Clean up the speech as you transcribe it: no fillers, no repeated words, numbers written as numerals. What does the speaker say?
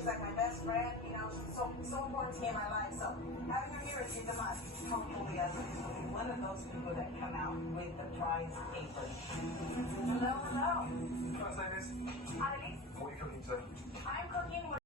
she's like my best friend, you know, she's so important to me in my life. So having her here is a must. Hopefully, I will be one of those people that come out with the prize paper. Hello, hello. Buenas tardes.